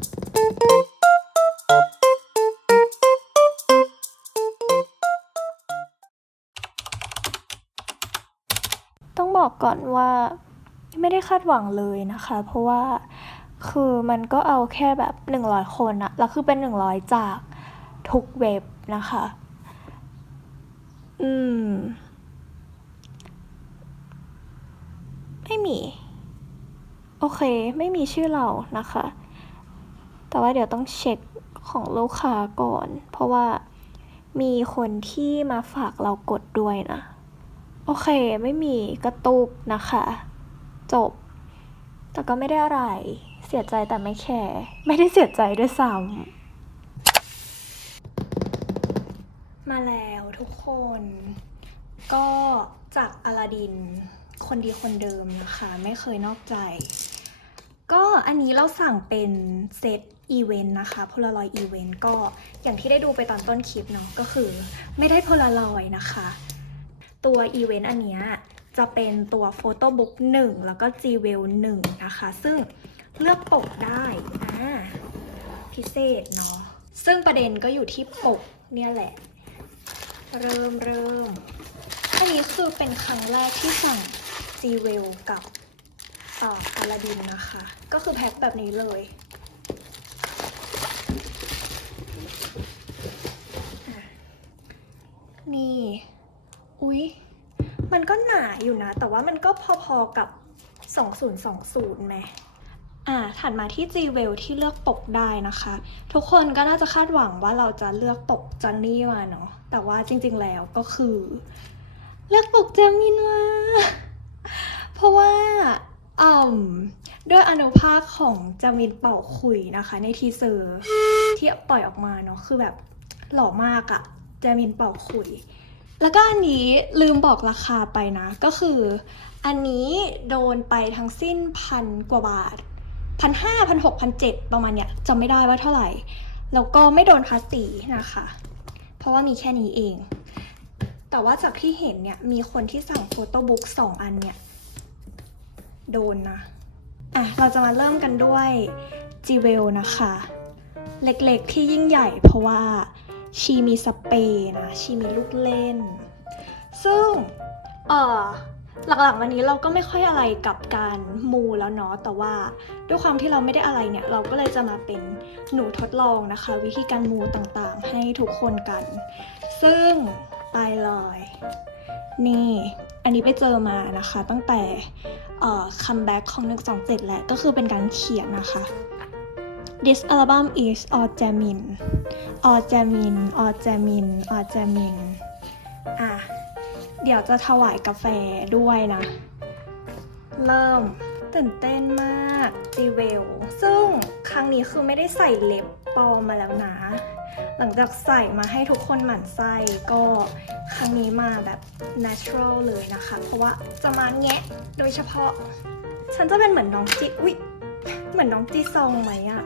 ต้องบอกก่อนว่าไม่ได้คาดหวังเลยนะคะ เพราะว่าคือมันก็เอาแค่แบบ 100 คนอะแล้วคือเป็น 100 จากทุกเว็บนะคะ อืม ไม่มี โอเค ไม่มีชื่อเรานะคะ แต่ว่าเดี๋ยวต้องเช็คของลูกค้าก่อน เพราะว่ามีคนที่มาฝากเรากดด้วยนะ โอเคไม่มีกระตุกนะคะ จบ แต่ก็ไม่ได้อะไร เสียใจแต่ไม่แคร์ไม่ได้เสียใจด้วยซ้ำมาแล้วทุกคน ก็จากอลาดิน คนดีคนเดิมนะคะ ไม่เคยนอกใจ ก็อันนี้เราสั่งเป็นเซต อีเวนต์นะคะพลารอยอีเวนต์ก็อย่างที่ได้ดูไปตอนต้นคลิปเนาะก็คือ ไม่ได้พลารอยนะคะ ตัวอีเวนต์อันเนี้ยจะเป็นตัวโฟโต้บุ๊ก1แล้วก็ G w e l 1นะคะ ซึ่งเลือกปกได้อ่าพิเศษเนาะซึ่งประเด็นก็อยู่ที่ปกเนี่ยแหละ เริ่มเริ่มอันนี้คือเป็นครั้งแรกที่สั่ง G w e l กับอ่ออลาดินนะคะ ก็คือแพ็คแบบนี้เลยอะ นี่ อุ๊ย มันก็หนาอยู่นะ แต่ว่ามันก็พอๆกับ 2020ไหมอ่า ถัดมาที่ G w e l ที่เลือกปกได้นะคะ ทุกคนก็น่าจะคาดหวังว่าเราจะเลือกปกจอนนี่มาเนาะ แต่ว่าจริงๆแล้วก็คือ เลือกปกเจมินมาเพราะว่าอ่าด้วยอนุภาคของจามินเป่าขุยนะคะ ในทีเซอร์ที่ปล่อยออกมาเนาะคือแบบหล่อมากอะ จมินเป่าขุย แล้วก็อันนี้ลืมบอกราคาไปนะ ก็คือ อันนี้โดนไปทั้งสิ้นพันกว่าบาทพันห้าพันหกพันเจ็ดประมาณเนี้ยจำไม่ได้ว่าเท่าไหร่ แล้วก็ไม่โดนภาษีนะคะ เพราะว่ามีแค่นี้เอง แต่ว่าจากที่เห็นเนี่ย มีคนที่สั่งโฟโต้บุ๊กสองอันเนี่ย โดนนะอะเราจะมาเริ่มกันด้วยจีเวลนะคะ เล็กๆที่ยิ่งใหญ่เพราะว่า ชีมีสเปรย์นะ ชีมีลูกเล่น ซึ่งเออหลักๆวันนี้เราก็ไม่ค่อยอะไรกับการมูแล้วเนาะ แต่ว่าด้วยความที่เราไม่ได้อะไรเนี่ย เราก็เลยจะมาเป็นหนูทดลองนะคะ วิธีการมูต่างๆ ให้ทุกคนกัน ซึ่งไปเลย นี่ อันนี้ไปเจอมานะคะ ตั้งแต่คัมแบ็กของ 127แหละก็คือเป็นการเขียนนะคะ This album is all Jamin all Jamin all Jamin all Jamin อะ เดี๋ยวจะถวายกาแฟด้วยนะ เริ่มตื่นเต้นมากจีเวล ซึ่งครั้งนี้คือไม่ได้ใส่เล็บปลอมมาแล้วนะ หลังจากใส่มาให้ทุกคนหมั่นไส้ก็ครั้งนี้มาแบบ natural เลยนะคะ เพราะว่าจะมาแงะโดยเฉพาะ ฉันจะเป็นเหมือนน้องจีอุ๊ยเหมือนน้องจีซองไหมอะ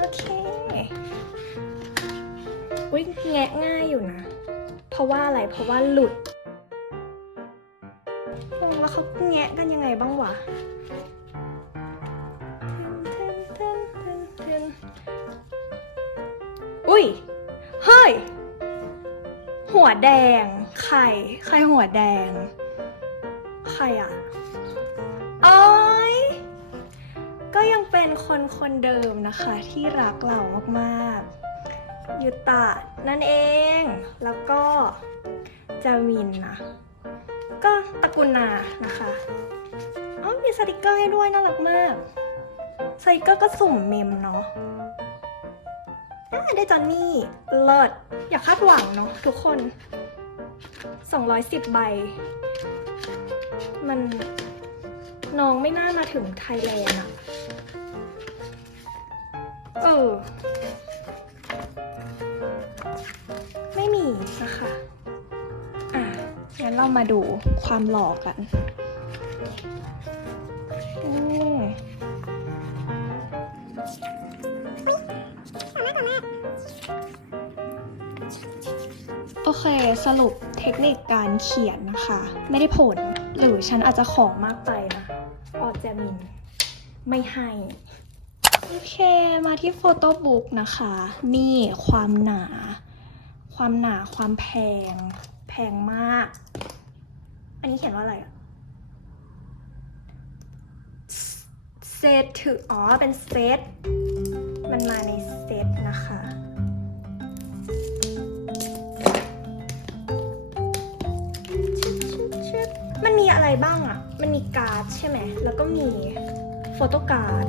โอเค อุ๊ยแงะง่ายอยู่นะ เพราะว่าอะไร เพราะว่าหลุดอืมแล้วเขาแงะกันยังไงบ้างวะอุ้ย เฮ้ย หัวแดงใครใครหัวแดงใครอะอ้ย ก็ยังเป็นคนคนเดิมนะคะที่รักเรามากๆยุตะนั่นเอง แล้วก็จามินนะก็ตะกุลนานะคะอ๋อมีสติกเกอร์ให้ด้วยน่ารักมากสติกเกอร์ก็สุ่มเมมเนาะอะได้จอนนี่เลิศอย่าคาดหวังเนาะทุกคน 210 ใบ มันน้องไม่น่ามาถึงไทยแลนด์อะ เออ ไม่มีนะคะ อะ งั้นเรามาดูความหล่อกันโอเค สรุปเทคนิคการเขียนนะคะ ไม่ได้ผล หรือฉันอาจจะขอมากไปนะ ออจามิน ไม่ให้ โอเคมาที่โฟโต้บุ๊กนะคะ นี่ความหนา ความหนาความแพง แพงมาก อันนี้เขียนว่าอะไรอะเซตถืออ๋อ เป็นเซต มันมาในเซตนะคะมันมีอะไรบ้างอะมันมีการ์ดใช่ไหม แล้วก็มีโฟโต้การ์ด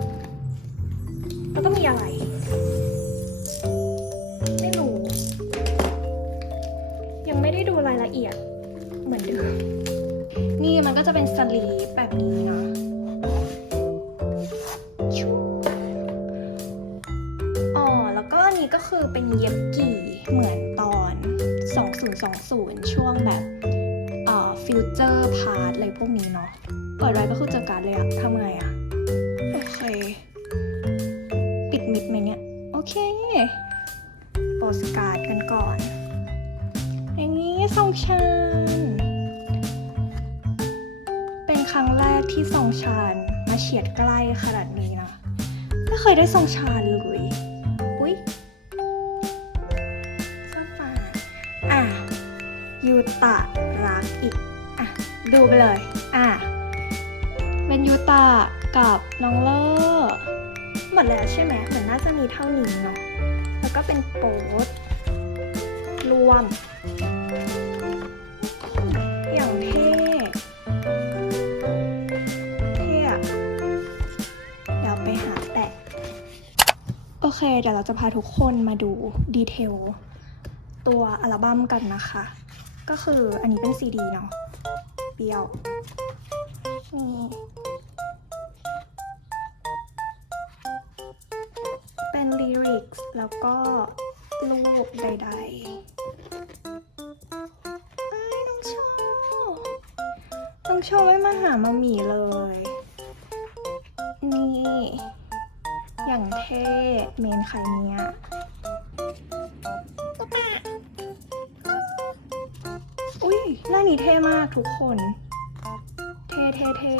แล้วก็มีอะไร ไม่รู้ ยังไม่ได้ดูรายละเอียดเหมือนเดิม นี่มันก็จะเป็นสลีปแบบนี้นะอ๋อ แล้วก็อันนี้ก็คือเป็นเย็บกี่เหมือนตอน 2020 ช่วงแบบเอ่อฟิวเจอร์พาร์ทอะไรพวกนี้เนาะ เปิดไว้ก็คือเจอการเลยอะทำไงอะโอเค ปิดมิดไหมเนี่ยโอเค โปสการ์ดกันก่อน อย่างนี้ทรงชานเป็นครั้งแรกที่ทรงชานมาเฉียดใกล้ขนาดนี้นะ ไม่เคยได้ทรงชานเลย อุ๊ยสฟาอะยูตะรักอีก อะ ดูไปเลย อะ เป็นยูตะกับน้องเลอร์ หมดแล้วใช่ไหมเหมือนน่าจะมีเท่านี้เนาะแล้วก็เป็นโป๊ตรวม อย่างเท่เท่อะเดี๋ยวไปหาแปะโอเค เดี๋ยวเราจะพาทุกคนมาดูดีเทลตัวอัลบั้มกันนะคะ ก็คืออันนี้เป็นซีดีเนาะเปรี้ยวนี่ ลิริกส์แล้วก็รูปใดๆไอ้ยน้องโชว์น้องโชว์ไม่มาหามามีเลย นี่ อย่างเท่เมนใครเนี่ยอุ้ยหน้านี้เท่มากทุกคน เท่เท่เท่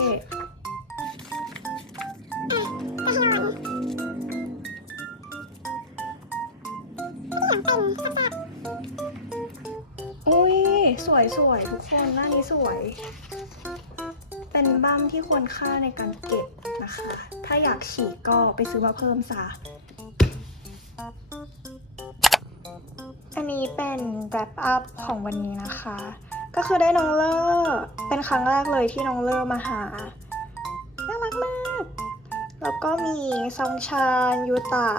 อุ้ยสวยสวยทุกคนหน้านี้สวย เป็นบั้มที่ควรค่าในการเก็บนะคะ ถ้าอยากฉีกก็ไปซื้อมาเพิ่มซะอันนี้เป็น wrap up ของวันนี้นะคะ ก็คือได้น้องเลอร์เป็นครั้งแรกเลยที่น้องเลอร์มาหา น่ารักมาก แล้วก็มีซองชานยูตะ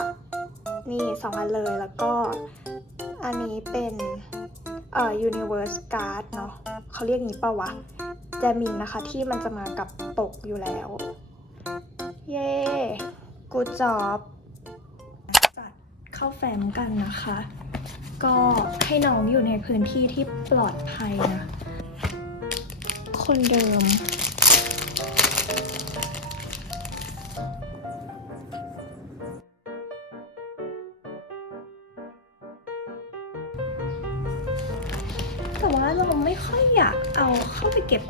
นี่สองอันเลยแล้วก็ อันนี้เป็นเอ่อ universe card เนาะเขาเรียกงี้เปล่าวะแจมินนะคะที่มันจะมากับปกอยู่แล้ว เย้กูจอบจัดเข้าแฟมกันนะคะ ก็ให้น้องอยู่ในพื้นที่ที่ปลอดภัยนะ คนเดิม แต่ว่าเราไม่ค่อยอยากเอาเข้าไปเก็บ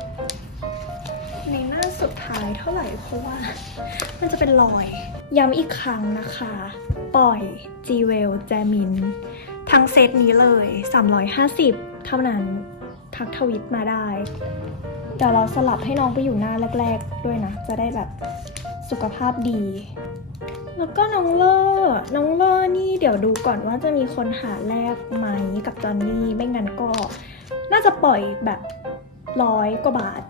ในหน้าสุดท้ายเท่าไหร่เพราะว่า มันจะเป็นรอย ย้ำอีกครั้งนะคะ ปล่อย g w e l แจมิน ทั้งเซตนี้เลย 350 เท่านั้นทักทวิตมาได้เดี๋ยวเราสลับให้น้องไปอยู่หน้าแรก ๆ ด้วยนะ จะได้แบบสุขภาพดี แล้วก็น้องเลอร์น้องเลอร์นี่เดี๋ยวดูก่อนว่าจะมีคนหาแลกไหมกับจอนนี่ไม่งั้นก็ น่าจะปล่อยแบบร้อยกว่าบาท